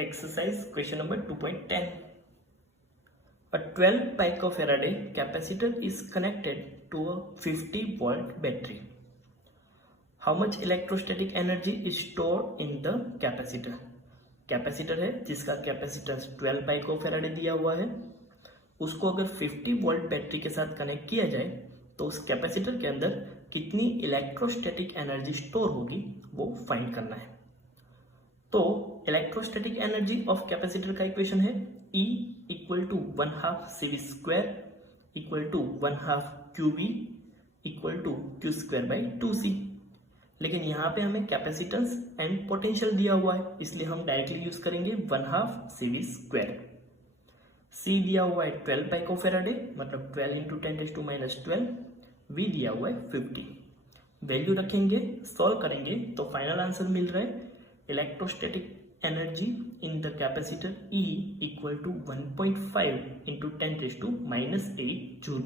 Exercise question number 2.10. A 12 picofarad capacitor is connected to a 50 volt battery. How much electrostatic energy is stored in the capacitor? Capacitor है जिसका capacitance 12 पाइकोफैराड दिया हुआ है, उसको अगर 50 volt battery के साथ कनेक्ट किया जाए तो उस कैपेसिटर के अंदर कितनी इलेक्ट्रोस्टैटिक एनर्जी स्टोर होगी वो फाइंड करना है। तो इलेक्ट्रोस्टैटिक एनर्जी ऑफ कैपेसिटर का इक्वेशन है E equal to 1/2 CV square equal to 1/2 QV equal to Q square by 2C। लेकिन यहाँ पे हमें कैपेसिटेंस एंड पोटेंशियल दिया हुआ है, इसलिए हम डायरेक्टली यूज करेंगे 1/2 CV स्क्वायर। C दिया हुआ है 12 पाइकोफैराडे मतलब 12 इंटू 10⁻⁻12। V दिया हुआ है 50। वैल्यू रखेंगे, सॉल्व करेंगे तो फाइनल आंसर मिल रहा है electrostatic energy in the capacitor E equal to 1.5 into 10⁻⁸ joule.